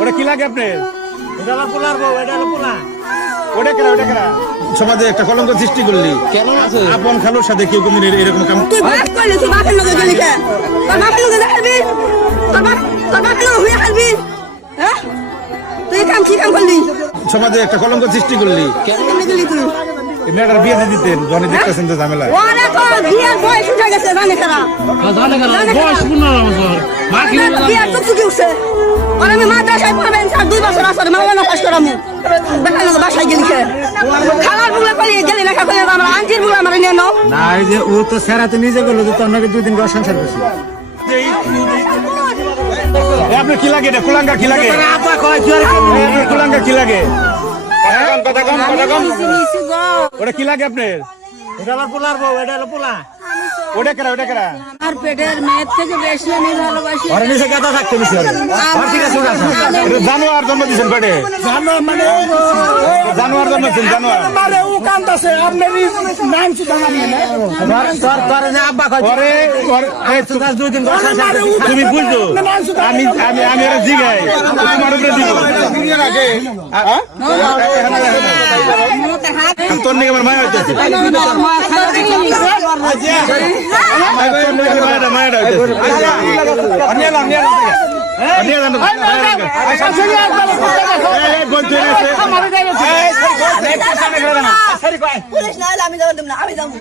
ওটা কি লাগে আপনি? সমাজে একটা কলঙ্ক সৃষ্টি করলি কেন? আপন খালুর সাথে কেউ কোনদিন এরকম কাম তুই বাপ কইলি তুই বাপের লগে গেলি কে? তোর বাপের লগে যাবি? তোর বাপের লগে হইয়া খাবি? হ্যাঁ? তুই কাম কি কাম করলি? সমাজে একটা কলঙ্ক সৃষ্টি করলি কেন গেলি তুই? এই মেয়েটার বিয়ে দিয়ে দিতেন জনি দেখতেছেন যে ঝামেলা ওরে তো বিয়ের বয়স উঠে গেছে জানে কারা? বয়স 15 বছর মা কি বিয়ের তো কি উঠছে? ওরে আমি মাদ্রাসায় পড়বেন 2 বছর আসরে মাওলানা পাস করামু। বেকার লোক বাসায় গেলি কে? খালার বুলে কইলি গেলি না কইলি আমরা আঞ্জির বুলে আমরা নিয়ে নাও। না এই যে ও তো সেরাতে নিজে গেল যে তোর নাকি 2 দিন করে সংসার করছি আপনি কি লাগে এটা কুলাঙ্গা কি লাগে কুলাঙ্গা কি লাগে কথা কম ওটা কি লাগে আপনার ওটা কেরা আর পেটের মেয়ের থেকে বেশি আমি ভালোবাসি। ঘরে নিচে কেদা থাকতে বেশি জানোয়ার জন্ম দিয়েছেন পেটে জানোয়ার জন্ম দিয়েছেন জানোয়ার তুমি বুঝছো আমি আমি আমি এরা জিগাই তোমার উপরে দিব তোর নাকি আমার মায়া হইতেছে মায়াটা পুলিশ না হলে আমি যাবো না আমি যাবো